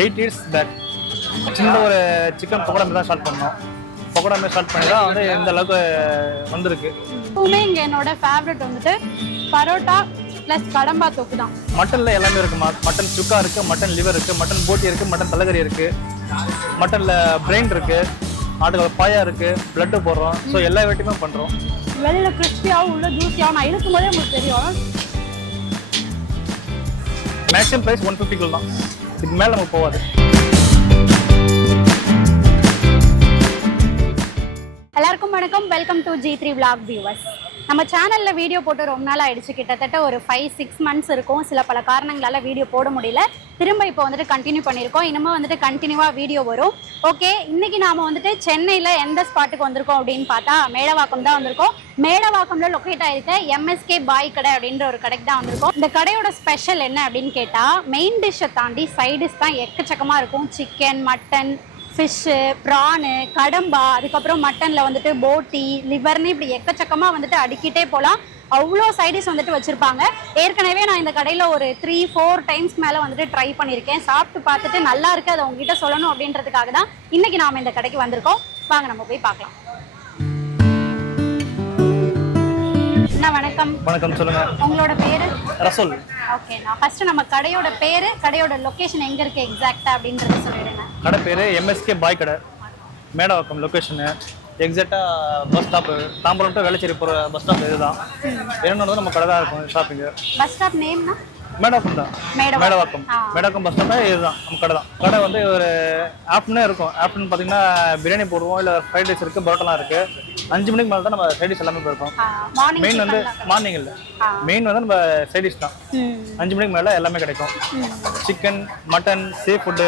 8 years back சின்ன ஒரு chicken pakoda தான் ஸ்டார்ட் பண்ணோம். பக்கோடா ஸ்டார்ட் பண்ணி தான் வந்து இந்த அளவுக்கு வந்திருக்கு. எப்பவுமே இங்கே என்னோட ஃபேவரட் வந்துட்டு பரோட்டா ப்ளஸ் கடம்பா தொக்கு தான். மட்டனில் எல்லாமே இருக்குமா. மட்டன் சுக்கா இருக்குது, மட்டன் லிவர் இருக்குது, மட்டன் போட்டி இருக்குது, மட்டன் தலைகறி இருக்குது, மட்டனில் பிரெயின் இருக்குது, ஆட்டுக்கால் பாயா இருக்குது, பிளட்டு போடுறோம். ஸோ எல்லா வெரைட்டியுமே பண்ணுறோம். வெளியில் கிறிஸ்பியாகவும் உள்ள ஜூஸியாகவும் நான் இருக்கும் போதே உங்களுக்கு தெரியும். மேக்ஸிமம் ப்ரைஸ் 150 தான். இதுக்கு மேலே நமக்கு போகாது. எல்லாருக்கும் வணக்கம். Welcome to G3 Vlog viewers. நம்ம சேனலில் வீடியோ போட்டு ரொம்ப நாள் ஆயிடுச்சு. கிட்டத்தட்ட ஒரு 5-6 months இருக்கும். சில பல காரணங்களால் வீடியோ போட முடியல. திரும்ப இப்போ வந்துட்டு கண்டினியூ பண்ணியிருக்கோம். இனிமேல் வந்துட்டு கண்டினியூவாக வீடியோ வரும். ஓகே, இன்றைக்கி நாம் வந்துட்டு சென்னையில் எந்த ஸ்பாட்டுக்கு வந்திருக்கோம் அப்படின்னு பார்த்தா மேடவாக்கம் தான் வந்திருக்கோம். மேடவாக்கம்ல லொக்கேட் ஆகிருக்க MSK பாய் கடை அப்படின்ற ஒரு கடைக்கு தான் வந்திருக்கோம். இந்த கடையோட ஸ்பெஷல் என்ன அப்படின்னு கேட்டால், மெயின் டிஷ்ஷை தாண்டி சைட் டிஷ் தான் எக்கச்சக்கமாக இருக்கும். சிக்கன், மட்டன், ஃபிஷ்ஷு, ப்ரானு, கடம்பா, அதுக்கப்புறம் மட்டனில் வந்துட்டு போட்டி, லிவர்னு இப்படி எக்கச்சக்கமாக வந்துட்டு அடிக்கிட்டே போகலாம். அவ்வளோ சைடிஷ் வந்துட்டு வச்சுருப்பாங்க. ஏற்கனவே நான் இந்த கடையில் ஒரு 3-4 times மேலே வந்துட்டு ட்ரை பண்ணியிருக்கேன். சாப்பிட்டு பார்த்துட்டு நல்லா இருக்குது, அதை உங்ககிட்ட சொல்லணும் அப்படின்றதுக்காக தான் இன்றைக்கி நாம் இந்த கடைக்கு வந்திருக்கோம். வாங்க நம்ம போய் பார்க்கலாம். வணக்கம். வணக்கம், சொல்லுங்க. உங்களோட பேரு? ரசூல். ஓகே, நான் ஃபர்ஸ்ட் நம்ம கடையோட பேரு, கடையோட லொகேஷன் எங்க இருக்கு எக்ஸாக்ட்டா அப்படின்றத சொல்லிடுங்க. கடை பேரு MSK பாய் கடை, மேடவாக்கம் லொகேஷனு. எக்ஸாக்டா bus stop, Tambaram to Velachery போகிற பஸ் ஸ்டாப் இதுதான். என்னன்னு நம்ம கடை தான் இருக்கும் ஷாப்பிங்கு. பஸ் ஸ்டாப் நேம்னா மேடவாக்கம் தான். மேடவாக்கம் பஸ் ஸ்டாப் இதுதான் நம்ம கடை தான். கடை வந்து ஒரு ஆஃப்டர்நூன் இருக்கும். ஆஃப்டர்நூன் பார்த்தீங்கன்னா பிரியாணி போடுவோம், இல்லை ஃப்ரைட் ரைஸ் இருக்குது, பரோட்டாலாம் இருக்குது. 5 மணிக்கு மேலே தான் நம்ம சைடிஷ் எல்லாமே போயிருக்கோம். மெயின் வந்து மார்னிங் இல்லை, மெயின் வந்து நம்ம சைடிஷ் தான். 5 மணிக்கு மேலே எல்லாமே கிடைக்கும். சிக்கன், மட்டன், சீ ஃபுட்டு,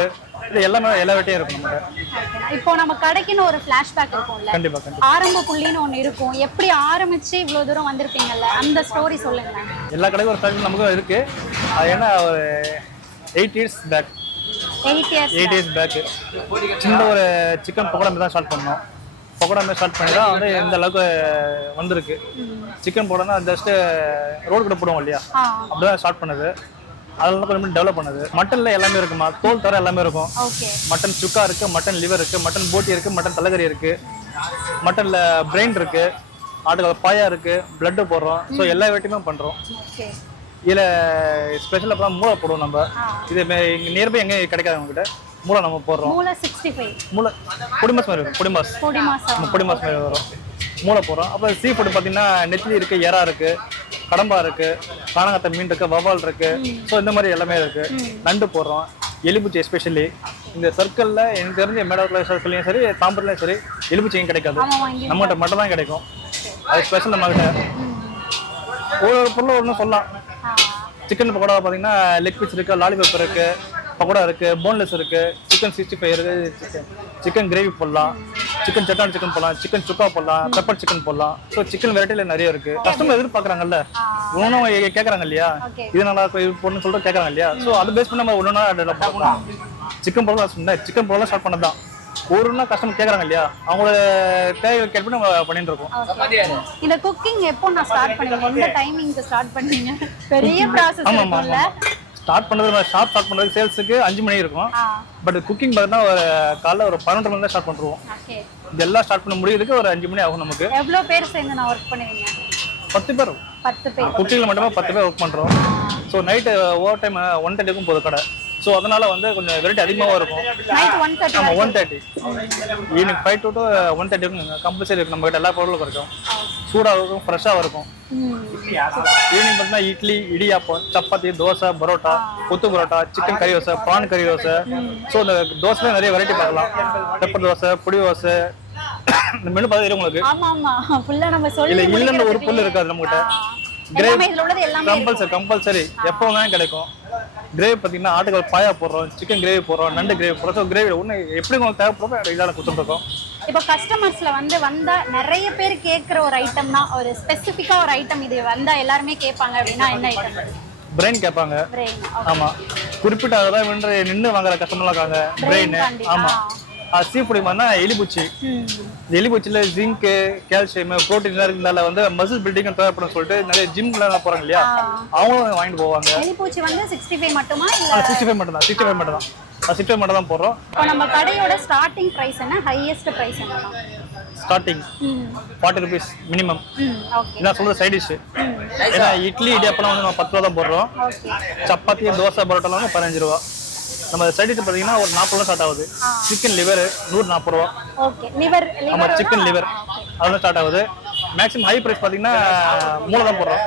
இது எல்லாமே எல்லா வெரைட்டியும் இருக்கும் நம்மகிட்ட. இப்போ நம்ம கடைக்குன்னு ஒரு ஃபிளாஷ்பேக் இருக்கும்ல. கண்டிப்பா. ஆரம்ப புள்ளின்னு ஒன்று இருக்கும். எப்படி ஆரம்பிச்சு இவ்வளோ தூரம் வந்திருப்பீங்கல்ல, அந்த ஸ்டோரி சொல்லுங்க. எல்லா கடைக்கும் ஒரு ஃபேக்ட் நமக்கும் இருக்கு. அது ஏன்னா ஒரு 8 years பேக் 8 years பேக் சின்ன ஒரு சிக்கன் பக்கோடா தான் ஸ்டார்ட் பண்ணோம். பக்கோடா ஸ்டார்ட் பண்ணி தான் வந்து இந்த அளவுக்கு வந்திருக்கு. சிக்கன் பக்கோடா ஜஸ்ட் ரோடு கூட போடுவோம் இல்லையா, அப்படிதான் ஸ்டார்ட் பண்ணது. அதெல்லாம் கொஞ்சம் டெவலப் பண்ணது. மட்டன்ல எல்லாமே இருக்குமா, தோல் தவிர எல்லாமே இருக்கும். மட்டன் சுக்கா இருக்கு, மட்டன் லிவர் இருக்கு, மட்டன் போட்டி இருக்கு, மட்டன் தலைகறி இருக்கு, மட்டன்ல பிரெயின் இருக்கு, ஆட்டுக்கால் பாயா இருக்கு, பிளட்டு போடுறோம். ஸோ எல்லா வெரைட்டியுமே பண்றோம். இதுல ஸ்பெஷல் அப்புறம் மூளை போடுவோம் நம்ம. இது நியர்பை எங்க கிடைக்காது உங்ககிட்ட. மூளை நம்ம போடுறோம். மூளை பொடிமாஸ் மாதிரி இருக்கும். பொடிமாஸ் மாதிரி வரும். மூளை போடுறோம். அப்புறம் சீ ஃபுட் பார்த்தீங்கன்னா நெத்திலி இருக்கு, எறா இருக்கு, கடம்பா இருக்கு, காணகத்தை மீன் இருக்கு, வவால் இருக்கு. ஸோ இந்த மாதிரி எல்லாமே இருக்கு. நண்டு போடுறோம், எலும்புச்சி. எஸ்பெஷலி இந்த சர்க்கிளில் எனக்கு தெரிஞ்ச மேடவாக்கம் சர்க்கிள்லையும் சரி, தாம்பரத்துலையும் சரி, எலும்புச்சியும் கிடைக்காது. நம்மகிட்ட மட்டும் தான் கிடைக்கும். அது ஸ்பெஷல் நம்மகிட்ட. ஒரு பொருள் ஒன்று சொல்லலாம். சிக்கன் பக்கோடா பார்த்தீங்கன்னா லெக் பீஸ் இருக்கு, லாலிபாப் இருக்கு, பக்கோடா இருக்கு, போன்லெஸ் இருக்கு, சிக்கன் 65 இருக்கு, சிக்கன் கிரேவி போடலாம், சிக்கன் சட்டான் சிக்கன் போடலாம், சிக்கன் சுக்கா போடலாம், பெப்பர் சிக்கன் போடலாம். ஸோ சிக்கன் வெரைட்டில நிறைய இருக்கு. கஸ்டமர் எதிர்பார்க்குறாங்கல்ல, ஒன்றும் கேட்குறாங்க இல்லையா, இது நல்லா இருக்கும் இது போடணும்னு சொல்லிட்டு கேட்குறாங்க இல்லையா. ஸோ அதை பேஸ் பண்ணி நம்ம ஒன்றா பார்க்கலாம். சிக்கன் போடலாம் சொன்னேன், சிக்கன் போடலாம் ஸ்டார்ட் பண்ணதான். ஒரு நாள் கஸ்டமர் கேட்குறாங்க இல்லையா, அவங்களோட தேவை கேட்டு நம்ம பண்ணிட்டு இருக்கோம். இந்த குக்கிங் எப்போ நான் ஸ்டார்ட் பண்ணீங்க, எந்த டைமிங்க்கு ஸ்டார்ட் பண்ணீங்க? பெரிய ப்ராசஸ் இருக்கும்ல. ஸ்டார்ட் பண்ணுறது ஷாப் ஸ்டார்ட் பண்ணுறது சேல்ஸுக்கு 5 மணி இருக்கும். பட் குக்கிங் பார்த்தீங்கன்னா ஒரு காலைல ஒரு 12 மணி தான் ஸ்டார்ட் பண்ணுவோம். இதெல்லாம் ஸ்டார்ட் பண்ண முடியுதுக்கு ஒரு 5 மணி ஆகும் நமக்கு. எவ்வளோ பேர் சேர்ந்து நான் ஒர்க் பண்ணுவீங்க? 10 பேர். 10 பேர் குக்கிங்கில் மட்டுமே 10 பேர் ஒர்க் பண்ணுறோம். ஸோ நைட்டு ஓவர் டைம் 1:30க்கும் போகுது கடை. ஸோ அதனால வந்து கொஞ்சம் வெரைட்டி அதிகமாகவும் இருக்கும். ஆமாம், 1:30 ஈவினிங் 5 to 1:30 கம்பல்சரி இருக்கும். நம்மகிட்ட எல்லா பொருளும் இருக்கும். சூடாக இருக்கும், ஃப்ரெஷ்ஷாக இருக்கும். ஈவினிங் பார்த்தீங்கன்னா இட்லி, இடியாப்பம், சப்பாத்தி, தோசை, பரோட்டா, கொத்து பரோட்டா, சிக்கன் கறி தோசை, ப்ரான் கறி தோசை. ஸோ இந்த தோசைல நிறைய வெரைட்டி பார்க்கலாம். பெப்பர் தோசை, பொடி தோசை. இந்த மெனு பார்த்து உங்களுக்கு இல்லைன்னு ஒரு பொருள் இருக்காது நம்மகிட்ட. கம்பல்சரி எப்போ வேணாலும் கிடைக்கும். கிரேவி பார்த்தீங்கன்னா ஆட்டுக்கால் பாயா போடுறோம், சிக்கன் கிரேவி போடுறோம், நண்டு கிரேவி போடுறோம். ஸோ கிரேவி ஒன்று எப்படி உங்களுக்கு தேவைப்படுறோம் இதால் கொடுத்துருக்கோம். இப்போ கஸ்டமர்ஸ்ல வந்தா நிறைய பேர் கேட்குற ஒரு ஐட்டம்னா, ஒரு ஸ்பெசிஃபிக்கா ஒரு ஐட்டம் இது வந்தா எல்லாருமே கேட்பாங்க அப்படின்னா என்ன ஐட்டம்? பிரெயின் கேட்பாங்க. ஆமா, குறிப்பிட்ட அதான் நின்று வாங்குற கஸ்டமர்லாம் இருக்காங்க. பிரெயின். ஆமா, சீ ஃபுட் மாதிரினா எலிபூச்சி. எலிபூச்சியில் ஜிங்க், கால்சியம், ப்ரோட்டீன் இருந்தால வந்து மசில் பில்டிங் தேவைப்படும் சொல்லிட்டு நிறைய ஜிம்ல போறாங்க இல்லையா, அவங்களும் வாங்கிட்டு போவாங்க. எலிபூச்சி வந்து 65 மட்டுமா? 65 மட்டும் தான். சிக்ஸ்டி மட்டும் தான் போடுறோம். இப்போ நம்ம கடையோட ஸ்டார்டிங் ப்ரைஸ் என்ன, ஹையஸ்ட் ப்ரைஸ் என்ன? Starting 40 rupees minimum. ஓகே. இதான் சொல்றது சைட் டிஷ். ஏன்னா இட்லி இடியாப்பெல்லாம் வந்து நம்ம 10 ரூபா தான் போடுறோம். ஓகே. சப்பாத்தி தோசை பரோட்டாலாம் வந்து 15 ரூபா. நம்ம சைட் டிஷ் பார்த்தீங்கன்னா ஒரு 40 ரூபா ஸ்டார்ட் ஆகுது. சிக்கன் லிவர் 140 ரூபா. ஓகே. லிவர் நம்ம சிக்கன் லிவர் அதெல்லாம் ஸ்டார்ட் ஆகுது. மேக்ஸிமம் ஹை ப்ரைஸ் பார்த்தீங்கன்னா மூளை தான் போடுறோம்.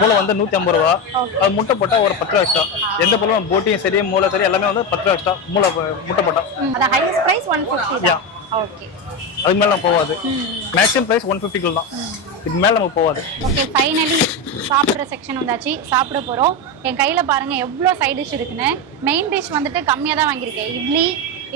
மூளை வந்து 150 ரூபா. அது முட்டை போட்டால் ஒரு 10 ரூபா எக்ஸ்ட்ரா. எந்த பொருளும் போட்டியும் சரி மூளை சரி எல்லாமே வந்து 10 ரூபா எக்ஸ்ட்ரா மூளை முட்டை போட்டால். அது ஹையஸ்ட் பிரைஸ் 150 தான். ஓகே. அதுக்கு மேலே நம்ம போகாது. மேக்ஸிமம் பிரைஸ் 150 தான். இதுக்கு மேலே நம்ம போகாது. ஓகே, ஃபைனலி சாப்பிட்ற செக்ஷன் வந்தாச்சு. சாப்பிட போகிறோம். என் கையில் பாருங்கள் எவ்வளோ சைட் டிஷ் இருக்குன்னு. மெயின் டிஷ் வந்துட்டு கம்மியாக தான் வாங்கியிருக்கேன். இட்லி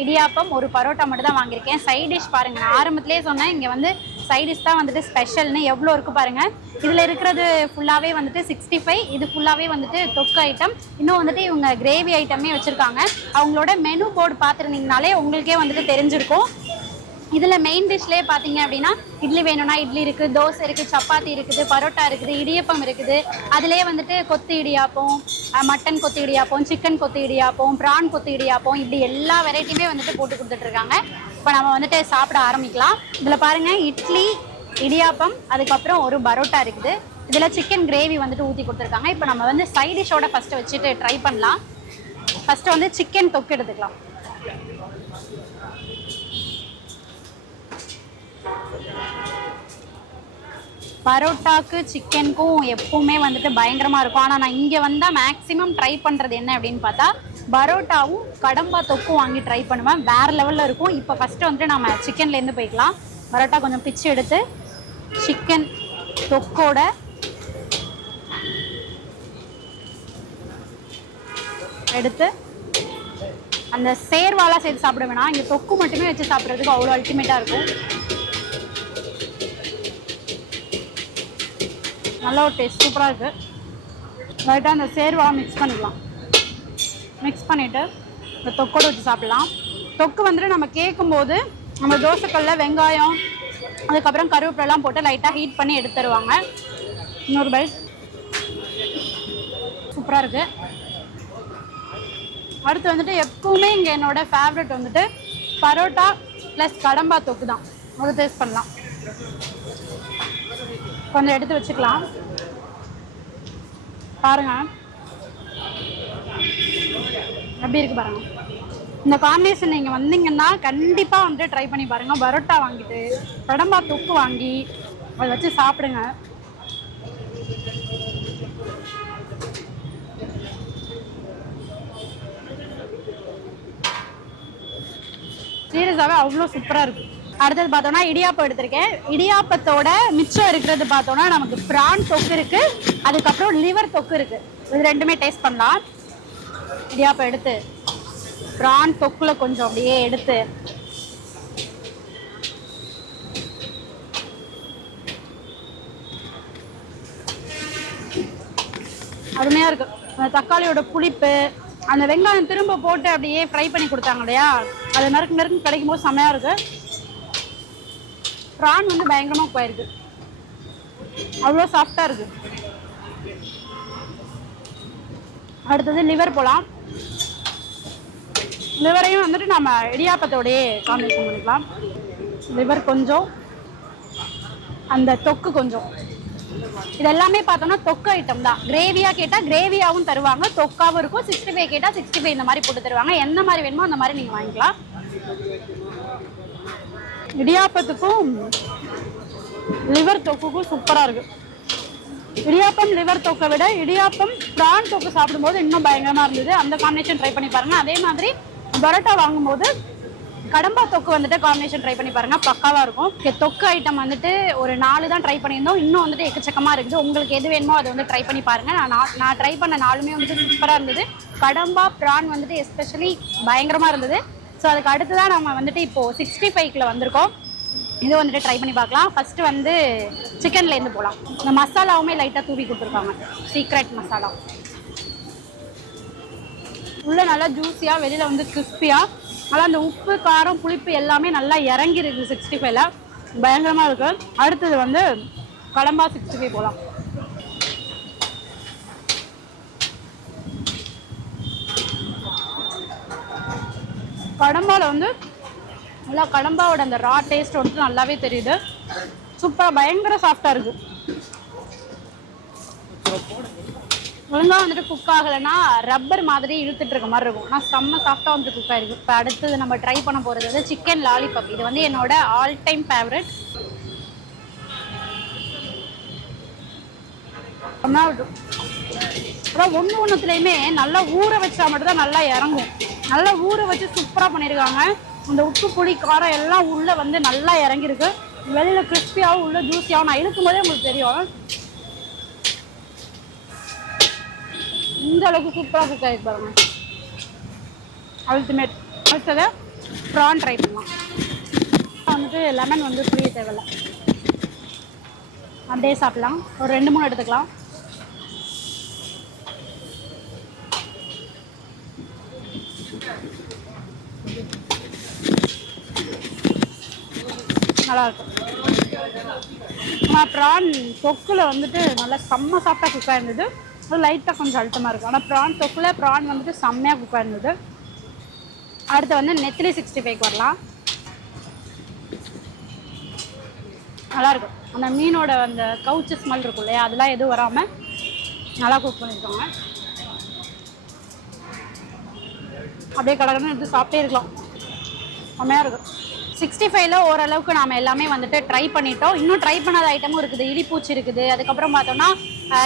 இடியாப்பம் ஒரு பரோட்டா மட்டும் தான் வாங்கியிருக்கேன். சைட் டிஷ் பாருங்கள், நான் ஆரம்பத்திலே சொன்னேன் இங்கே வந்து சைட் டிஷ் தான் வந்துட்டு ஸ்பெஷல்னு. எவ்வளோ இருக்குது பாருங்கள். இதில் இருக்கிறது ஃபுல்லாகவே வந்துட்டு 65. இது ஃபுல்லாகவே வந்துட்டு தொக்கு ஐட்டம். இன்னும் வந்துட்டு இவங்க கிரேவி ஐட்டமே வச்சுருக்காங்க. அவங்களோட மெனு போர்டு பார்த்துருந்தீங்கனாலே உங்களுக்கே வந்துட்டு தெரிஞ்சிருக்கும். இதில் மெயின் டிஷ்லேயே பார்த்தீங்க அப்படின்னா இட்லி வேணும்னா இட்லி இருக்குது, தோசை இருக்குது, சப்பாத்தி இருக்குது, பரோட்டா இருக்குது, இடியப்பம் இருக்குது. அதிலே வந்துட்டு கொத்து இடியாப்பம், மட்டன் கொத்து இடியாப்பம், சிக்கன் கொத்து இடியாப்பம், ப்ரான் கொத்து இடியாப்பம், இப்படி எல்லா வெரைட்டியுமே வந்துட்டு போட்டு கொடுத்துட்ருக்காங்க. இப்போ நம்ம வந்துட்டு சாப்பிட ஆரம்பிக்கலாம். இதில் பாருங்கள் இட்லி இடியாப்பம், அதுக்கப்புறம் ஒரு பரோட்டா இருக்குது. இதில் சிக்கன் கிரேவி வந்துட்டு ஊற்றி கொடுத்துருக்காங்க. இப்போ நம்ம வந்து சைட் டிஷ்ஷோட ஃபஸ்ட்டு வச்சுட்டு ட்ரை பண்ணலாம். ஃபஸ்ட்டு வந்து சிக்கன் தொக்கு எடுத்துக்கலாம். பரோட்டாக்கு சிக்கனுக்கும் எப்பவுமே வந்துட்டு பயங்கரமாக இருக்கும். ஆனால் நான் இங்கே வந்தால் மேக்ஸிமம் ட்ரை பண்ணுறது என்ன அப்படின்னு பார்த்தா பரோட்டாவும் கடம்பா தொக்கும் வாங்கி ட்ரை பண்ணுவேன். வேறு லெவலில் இருக்கும். இப்போ ஃபஸ்ட்டு வந்துட்டு நம்ம சிக்கன்லேருந்து போய்க்கலாம். பரோட்டா கொஞ்சம் பிச்சு எடுத்து சிக்கன் தொக்கோட எடுத்து அந்த சேர்வாலாம் சேர்த்து சாப்பிட வேணாம். இங்கே தொக்கு மட்டுமே வச்சு சாப்பிட்றதுக்கு அவ்வளோ அல்டிமேட்டாக இருக்கும். நல்ல ஒரு டேஸ்ட் சூப்பராக இருக்குது. ரைட்டாக அந்த சேர்வாக மிக்ஸ் பண்ணிக்கலாம். மிக்ஸ் பண்ணிவிட்டு இந்த தொக்கோடு வச்சு சாப்பிட்லாம். தொக்கு வந்துட்டு நம்ம கேட்கும்போது நம்ம தோசைக்கல்ல வெங்காயம் அதுக்கப்புறம் கருவேப்பிலெல்லாம் போட்டு லைட்டாக ஹீட் பண்ணி எடுத்துருவாங்க. இன்னொரு பைட் சூப்பராக இருக்குது. அடுத்து வந்துட்டு எப்பவுமே இங்கே என்னோட ஃபேவரட் வந்துட்டு பரோட்டா ப்ளஸ் கடம்பா தொக்கு தான். அது டேஸ்ட் பண்ணலாம். கொஞ்சம் எடுத்து வச்சுக்கலாம். பாருங்க எப்படி இருக்கு பாருங்க. இந்த காம்பினேஷன் நீங்கள் வந்தீங்கன்னா கண்டிப்பாக வந்துட்டு ட்ரை பண்ணி பாருங்க. பரோட்டா வாங்கிட்டு கடம்பா தொக்கு வாங்கி அதை வச்சு சாப்பிடுங்க. சீரியஸாகவே அவ்வளோ சூப்பராக இருக்குது. அடுத்தது பார்த்தோன்னா இடியாப்பம் எடுத்திருக்கேன். இடியாப்பத்தோட மிச்சம் இருக்கிறது பார்த்தோன்னா நமக்கு ப்ரான் தொக்கு இருக்குது, அதுக்கப்புறம் லிவர் தொக்கு இருக்குது. இது ரெண்டுமே டேஸ்ட் பண்ணலாம். இடியாப்பம் எடுத்து ப்ரான் தொக்குல கொஞ்சம் அப்படியே எடுத்து அருமையாக இருக்குது. அந்த தக்காளியோட புளிப்பு, அந்த வெங்காயம் திரும்ப போட்டு அப்படியே ஃப்ரை பண்ணி கொடுத்தாங்க இல்லையா, அது நறுக்கு கிடைக்கும் போது செம்மையாக இருக்குது. ப்ரான் வந்து பயங்கரமாக போயிருக்கு. அவ்வளோ சாஃப்டாக இருக்குது. அடுத்தது லிவர் போகலாம். லிவரையும் வந்துட்டு நம்ம இடியாப்பத்தோடையே காம்பினேஷன் பண்ணிக்கலாம். லிவர் கொஞ்சம், அந்த தொக்கு கொஞ்சம். இது எல்லாமே பார்த்தோம்னா தொக்கு ஐட்டம் தான். கிரேவியாக கேட்டால் கிரேவியாகவும் தருவாங்க, தொக்காவும் இருக்கும். 65 கேட்டால் 65 இந்த மாதிரி போட்டு தருவாங்க. எந்த மாதிரி வேணுமோ அந்த மாதிரி நீங்கள் வாங்கிக்கலாம். இடியாப்பத்துக்கும் லிவர் தொக்குக்கும் சூப்பராக இருக்குது. இடியாப்பம் லிவர் தொக்கை விட இடியாப்பம் ப்ரான் தொக்கு சாப்பிடும்போது இன்னும் பயங்கரமாக இருந்தது. அந்த காம்பினேஷன் ட்ரை பண்ணி பாருங்கள். அதே மாதிரி பரோட்டா வாங்கும்போது கடம்பா தொக்கு வந்துட்டு காம்பினேஷன் ட்ரை பண்ணி பாருங்கள், பக்காவாக இருக்கும். தொக்கு ஐட்டம் வந்துட்டு ஒரு 4 தான் ட்ரை பண்ணியிருந்தோம். இன்னும் வந்துட்டு எக்கச்சக்கமாக இருக்குது. உங்களுக்கு எது வேணுமோ அதை வந்து ட்ரை பண்ணி பாருங்கள். நான் ட்ரை பண்ண 4மே வந்துட்டு சூப்பராக இருந்தது. கடம்பா ப்ரான் வந்துட்டு எஸ்பெஷலி பயங்கரமாக இருந்தது. ஸோ அதுக்கு அடுத்து தான் நம்ம வந்துட்டு இப்போது 65க்குள்ள வந்திருக்கோம். இது வந்துட்டு ட்ரை பண்ணி பார்க்கலாம். ஃபஸ்ட்டு வந்து சிக்கன்லேருந்து போகலாம். இந்த மசாலாவுமே லைட்டாக தூவி கொடுத்துருக்காங்க, சீக்ரெட் மசாலா. உள்ளே நல்லா ஜூஸியாக, வெளியில் வந்து கிறிஸ்பியாக, நல்லா அந்த உப்பு காரம் புளிப்பு எல்லாமே நல்லா இறங்கிருக்கு 65ல. பயங்கரமாக இருக்குது. அடுத்தது வந்து கடம்பா 65 போகலாம். கடம்பால வந்து நல்லா கடம்பாவோட அந்த ரா டேஸ்ட் வந்துட்டு நல்லாவே தெரியுது. சூப்பராக பயங்கர சாஃப்டாக இருக்குது. ஒழுங்காக வந்துட்டு குக் ஆகலைன்னா ரப்பர் மாதிரி இழுத்துட்டு இருக்க மாதிரி இருக்கும். ஆனால் செம்ம சாஃப்டாக வந்துட்டு குக் ஆகிருக்கு. இப்போ அடுத்தது நம்ம ட்ரை பண்ண போகிறது வந்து சிக்கன் லாலிபப். இது வந்து என்னோட ஆல் டைம் ஃபேவரட். அதான் ஒன்றுத்துலேயுமே நல்லா ஊற வச்சா மட்டும்தான் நல்லா இறங்கும். நல்லா ஊற வச்சு சூப்பராக பண்ணியிருக்காங்க. இந்த உப்பு புளி காரம் எல்லாம் உள்ளே வந்து நல்லா இறங்கியிருக்கு. வெளியில் கிறிஸ்பியாகவும் உள்ள ஜூஸியாகவும் நான் இழுக்கும் போதே உங்களுக்கு தெரியும். இந்த அளவுக்கு சூப்பராக குக் ஆகிருக்கு பாருங்க. அல்டிமேட். அடுத்தது ப்ரான் ட்ரை பண்ணலாம். வந்துட்டு லெமன் வந்து புளிய தேவையில்லை, அப்படியே சாப்பிட்லாம். ஒரு 2-3 எடுத்துக்கலாம். நல்லாயிருக்கும். ஆனால் ப்ரான் தொக்கில் வந்துட்டு நல்லா செம்ம சாஃப்டாக குக் ஆகிருந்தது. அது லைட்டாக கொஞ்சம் அழுத்தமாக இருக்கும். ஆனால் ப்ரான் தொக்கில் ப்ரான் வந்துட்டு செம்மையாக குக் ஆகிருந்தது. அடுத்து வந்து நெத்திலி 65 வரலாம். நல்லாயிருக்கும். அந்த மீனோட அந்த கவுச்சு ஸ்மெல் இருக்கும் இல்லையா, அதெல்லாம் எதுவும் வராமல் நல்லா குக் பண்ணியிருக்காங்க. அப்படியே கடகடன்னு எடுத்து சாப்பிட்டே இருக்கலாம். செம்மையாக இருக்கும். 65ல் ஓரளவுக்கு நாம் எல்லாமே வந்துட்டு ட்ரை பண்ணிட்டோம். இன்னும் ட்ரை பண்ணாத ஐட்டமும் இருக்குது. இலிப்பூச்சி இருக்குது. அதுக்கப்புறம் பார்த்தோம்னா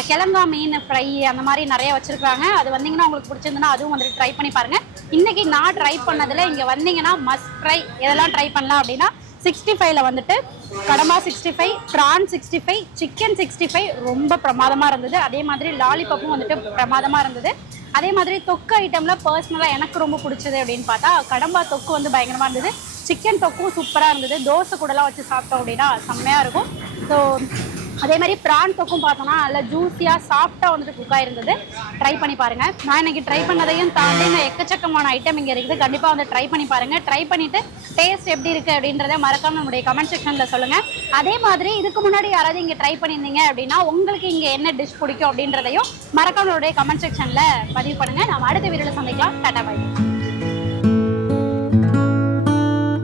கிழங்கா மீன் ஃப்ரை அந்த மாதிரி நிறைய வச்சுருக்காங்க. அது வந்தீங்கன்னா உங்களுக்கு பிடிச்சிருந்துன்னா அதுவும் வந்துட்டு ட்ரை பண்ணி பாருங்கள். இன்றைக்கி நான் ட்ரை பண்ணதில் இங்கே வந்தீங்கன்னா மஸ்ட் ட்ரை எதெல்லாம் ட்ரை பண்ணலாம் அப்படின்னா 65ல் வந்துட்டு கடம்பா 65, ப்ரான் 65, சிக்கன் 65 ரொம்ப பிரமாதமாக இருந்தது. அதே மாதிரி லாலிபப்பும் வந்துட்டு பிரமாதமாக இருந்தது. அதே மாதிரி தொக்கு ஐட்டமில் பர்சனலாக எனக்கு ரொம்ப பிடிச்சது அப்படின்னு பார்த்தா கடம்பா தொக்கு வந்து பயங்கரமாக இருந்தது. சிக்கன் தொக்கும் சூப்பராக இருந்தது. தோசை கூடலாம் வச்சு சாப்பிட்டோம் அப்படின்னா செம்மையாக இருக்கும். ஸோ அதே மாதிரி ப்ரான் தொக்கும் பார்த்தோன்னா நல்லா ஜூஸியாக சாஃப்டாக வந்துட்டு குக் ஆகிருந்தது. ட்ரை பண்ணி பாருங்கள். நான் இன்றைக்கி ட்ரை பண்ணதையும் தாண்டி இந்த எக்கச்சக்கமான ஐட்டம் இங்கே இருக்குது. கண்டிப்பாக வந்து ட்ரை பண்ணி பாருங்கள். ட்ரை பண்ணிவிட்டு டேஸ்ட் எப்படி இருக்குது அப்படின்றத மறக்காமல் நம்முடைய கமெண்ட் செக்ஷனில் சொல்லுங்கள். அதே மாதிரி இதுக்கு முன்னாடி யாராவது இங்கே ட்ரை பண்ணியிருந்தீங்க அப்படின்னா உங்களுக்கு இங்கே என்ன டிஷ் பிடிக்கும் அப்படின்றதையும் மறக்காம நம்மளுடைய கமெண்ட் செக்ஷனில் பதிவு பண்ணுங்கள். நம்ம அடுத்த வீடியோவில் சந்திக்கலாம். Tata bye.